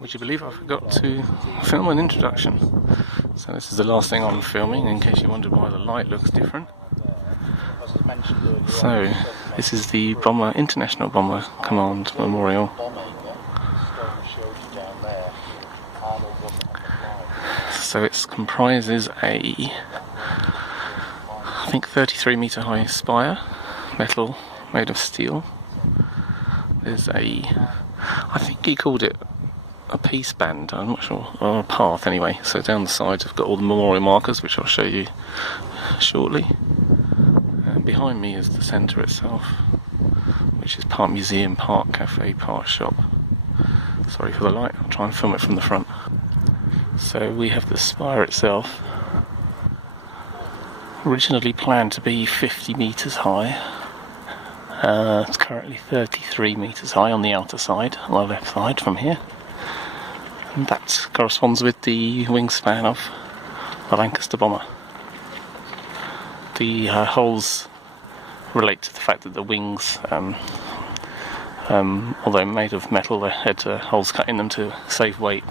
Would you believe I forgot to film an introduction? So this is the last thing I'm filming, in case you wondered why the light looks different. So this is the International Bomber Command Memorial. So it comprises a, I think, 33-metre high spire, metal made of steel. There's a, I think he called it a peace band, I'm not sure, or a path anyway. So down the sides I've got all the memorial markers, which I'll show you shortly. And behind me is the centre itself, which is part museum, part cafe, part shop. Sorry for the light, I'll try and film it from the front. So we have the spire itself, originally planned to be 50 metres high. It's currently 33 metres high on the outer side, on the left side from here. And that corresponds with the wingspan of the Lancaster bomber. The holes relate to the fact that the wings, although made of metal, they had holes cut in them to save weight.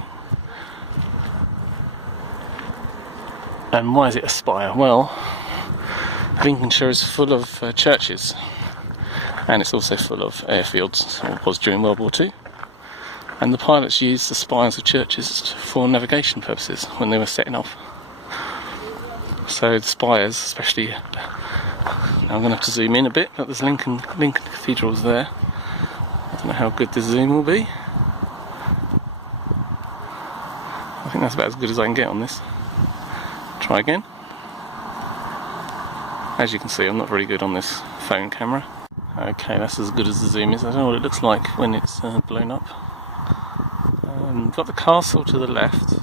And why is it a spire? Well, Lincolnshire is full of churches, and it's also full of airfields, or was during World War II. And the pilots used the spires of churches for navigation purposes when they were setting off. So the spires, especially, now I'm going to have to zoom in a bit, but there's Lincoln Cathedral's there. I don't know how good the zoom will be. I think that's about as good as I can get on this. Try again. As you can see, I'm not very good on this phone camera. Okay, that's as good as the zoom is. I don't know what it looks like when it's blown up. We've got the castle to the left.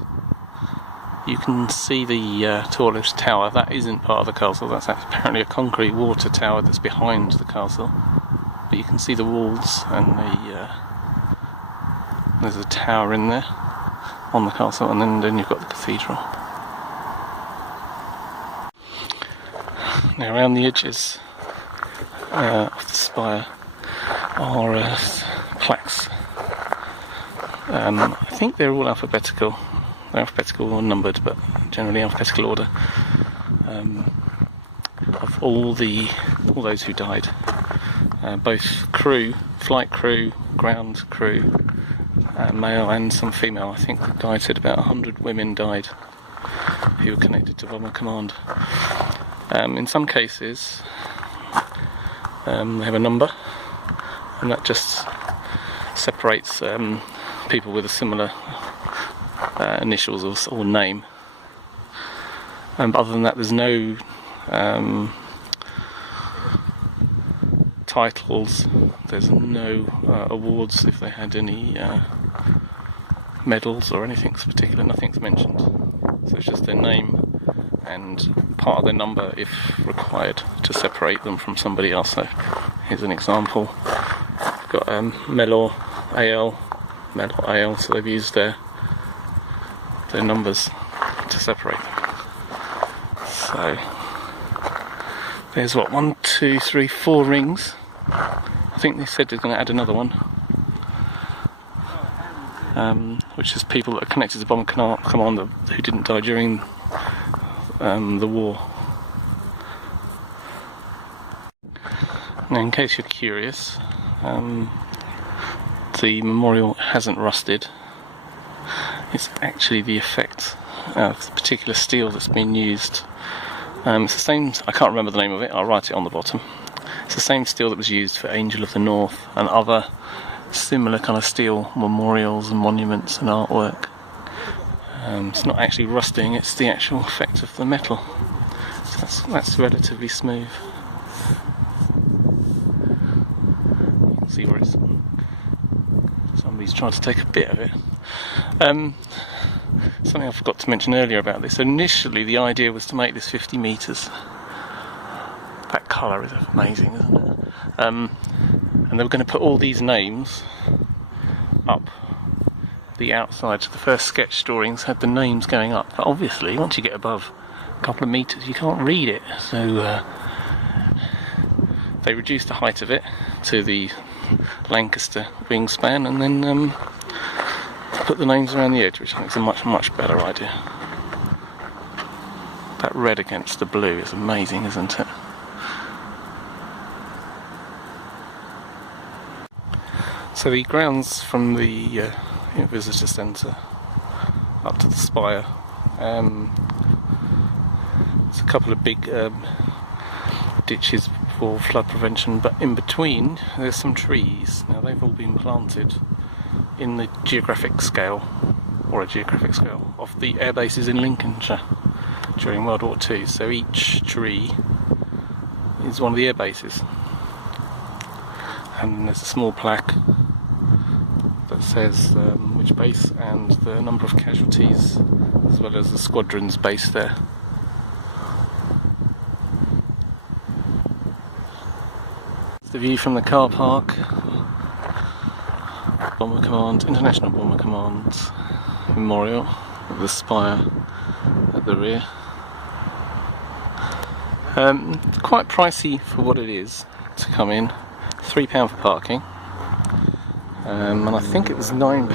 You can see the tallest tower. That isn't part of the castle. That's apparently a concrete water tower that's behind the castle. But you can see the walls, and there's a tower in there on the castle, and then you've got the cathedral. Now around the edges of the spire are plaques. I think they're all alphabetical. They're alphabetical or numbered, but generally alphabetical order. Of all those who died, both crew, flight crew, ground crew, male and some female. I think the guide said about 100 women died who were connected to Bomber Command. In some cases, they have a number, and that just separates people with a similar initials or name. But other than that, there's no titles. There's no awards if they had any medals or anything particular. Nothing's mentioned. So it's just their name and part of their number if required to separate them from somebody else. So here's an example. We've got Melor AL, so they've used their numbers to separate them. So there's 1, 2, 3, 4 rings. I think they said they're going to add another one, which is people that are connected to Bomber Command who didn't die during the war. Now, in case you're curious, the memorial hasn't rusted. It's actually the effect of the particular steel that's been used. It's the same, I can't remember the name of it, I'll write it on the bottom. It's the same steel that was used for Angel of the North and other similar kind of steel memorials and monuments and artwork. It's not actually rusting, it's the actual effect of the metal. So that's relatively smooth. You can see where it's... somebody's trying to take a bit of it. Something I forgot to mention earlier about this. Initially the idea was to make this 50 metres. That colour is amazing, isn't it? And they were going to put all these names up the outside. So the first sketch drawings had the names going up, but obviously once you get above a couple of metres you can't read it, so they reduced the height of it to the Lancaster wingspan, and then put the names around the edge, which I think is a much better idea. That red against the blue is amazing, isn't it? So the grounds from the visitor centre up to the Spire, there's a couple of big ditches for flood prevention, but in between there's some trees. Now they've all been planted in the geographic scale, or a geographic scale, of the air bases in Lincolnshire during World War II. So each tree is one of the air bases, and there's a small plaque that says which base and the number of casualties, as well as the squadron's base there. The view from the car park, Bomber Command, International Bomber Command Memorial, with the Spire at the rear. Quite pricey for what it is to come in, £3 for parking, and I think it was £9,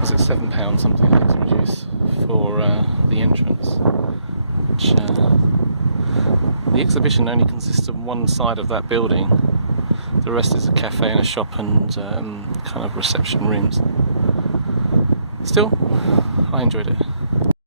was it £7, something like to reduce, for the entrance, which the exhibition only consists of one side of that building. The rest is a cafe and a shop and kind of reception rooms. Still, I enjoyed it.